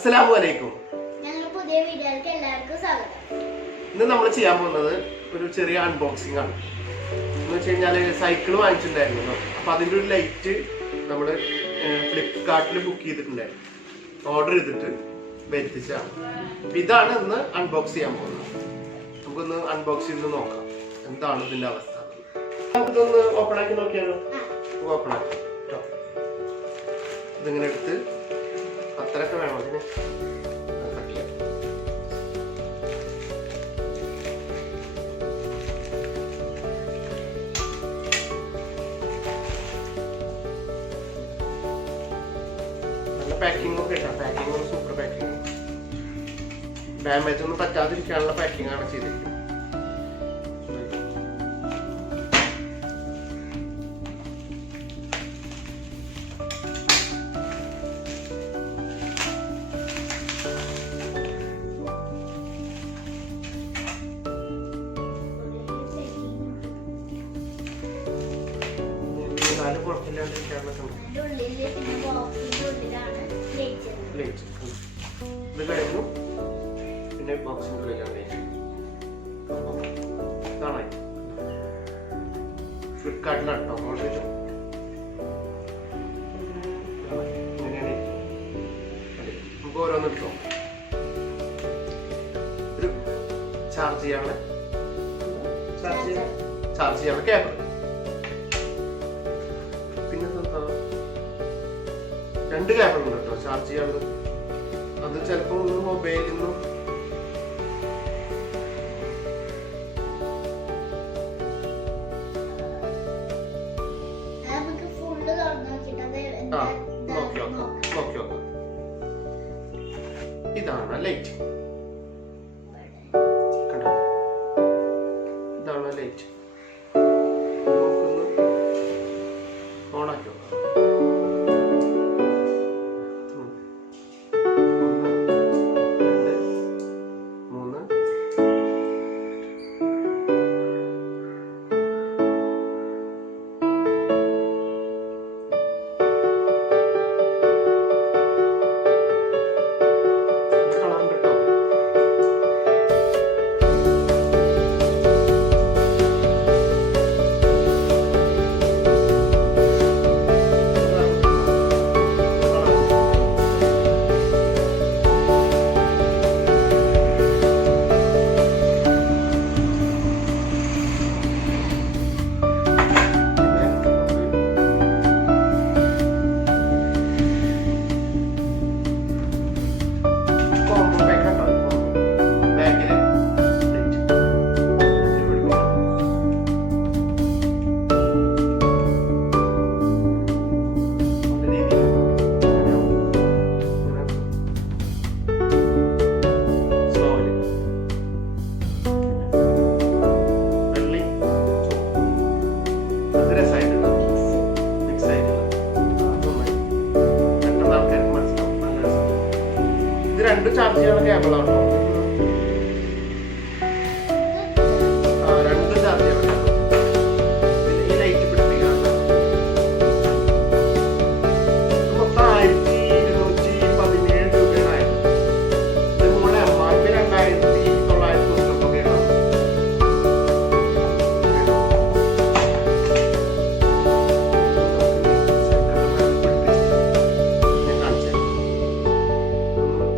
അസ്സലാമു അലൈക്കും. ഞങ്ങളുടെ പുതിയ വീഡിയോയിലേക്ക് എല്ലാവർക്കും സ്വാഗതം. ഇന്ന് നമ്മൾ ചെയ്യാൻ പോകുന്നത് ഒരു ചെറിയ അൺബോക്സിംഗ് ആണ്. എന്ന് വെച്ച് കഴിഞ്ഞാൽ സൈക്കിൾ വാങ്ങിച്ചിട്ടുണ്ടായിരുന്നു. അപ്പോൾ അതിൻ്റെ ഒരു ലൈറ്റ് നമ്മൾ ഫ്ലിപ്കാർട്ടിൽ ബുക്ക് ചെയ്തിട്ടുണ്ടായിരുന്നു, ഓർഡർ ചെയ്തിട്ട് വരുത്തിച്ചാണ്. അപ്പം ഇതാണ് ഇന്ന് അൺബോക്സ് ചെയ്യാൻ പോകുന്നത്. നമുക്കൊന്ന് അൺബോക്സ് ചെയ്ത് നോക്കാം എന്താണ് ഇതിൻ്റെ അവസ്ഥ. നമുക്കിതൊന്ന് ഓപ്പൺ ആക്കി നോക്കിയാലോ? ഓപ്പൺ ആക്കി കേട്ടോ. ഇതിങ്ങനെ എടുത്ത് അത്രയൊക്കെ വേണം അതിന് കട്ടിയാ. നല്ല പാക്കിംഗ് ഒക്കെ ഇട്ടാ. പാക്കിംഗ് ഒരു സൂപ്പർ പാക്കിംഗ്. ഡാമേജ് ഒന്നും പറ്റാതിരിക്കാനുള്ള പാക്കിംഗ് ആണ് ചെയ്തിരിക്കുന്നത്. ഇത് കഴിഞ്ഞു. പിന്നെ ബോക്സിൻ്റെ ഉള്ളിലാണ് ഇതാണ് ഫ്ലിപ്കാർട്ടിലാണ് കേട്ടോ ഓർഡർ ചെയ്തു. ഇങ്ങനെയാണ് നമുക്ക് ഓരോന്ന് എടുത്തോ. ഒരു ചാർജ് ചെയ്യാനുള്ള കേബിൾ. പിന്നെ രണ്ട് കേബിൾ ഉണ്ട് കേട്ടോ ചാർജ് ചെയ്യാനുള്ളത്. അത് ചിലപ്പോ ഒന്ന് മൊബൈലിൽ നിന്നും നോക്കി നോക്കാം. ഇതാണ് ലൈറ്റ്. കണ്ടോ, ഇതാണ് ലൈറ്റ്. ഓണാക്കി നോക്കാം. രണ്ട് ചാർജ് ചെയ്യാനുള്ള കേബിളാണ്. രണ്ട് ചാർജ് ചെയ്യണം. പിന്നെ ഈ ലൈറ്റ് പിടിപ്പിക്കാനുള്ള മൊത്തം 1217 രൂപയാണ്. ഇത് നമ്മുടെ MRP 2990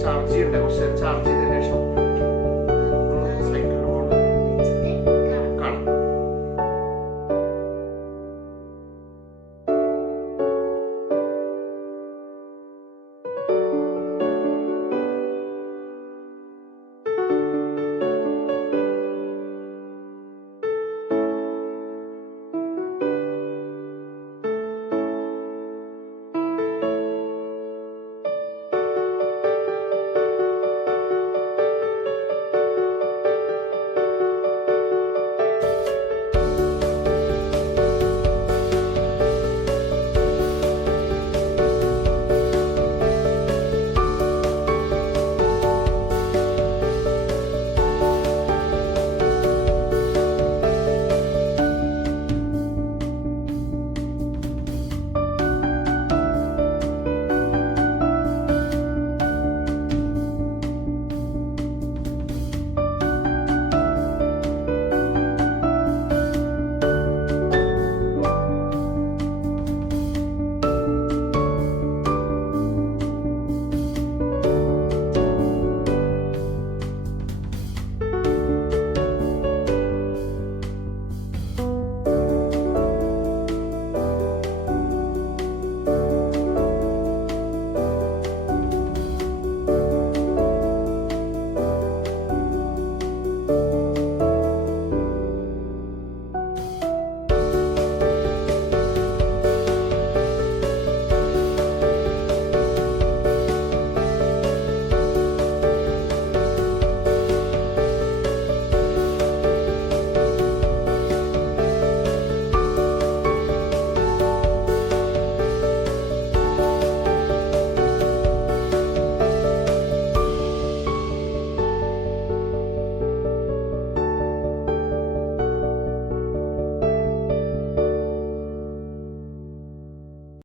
ചാർജ് ചെയ്യണ്ടേ? കുറച്ച് ചാർജ് ചെയ്തതിനു ശേഷം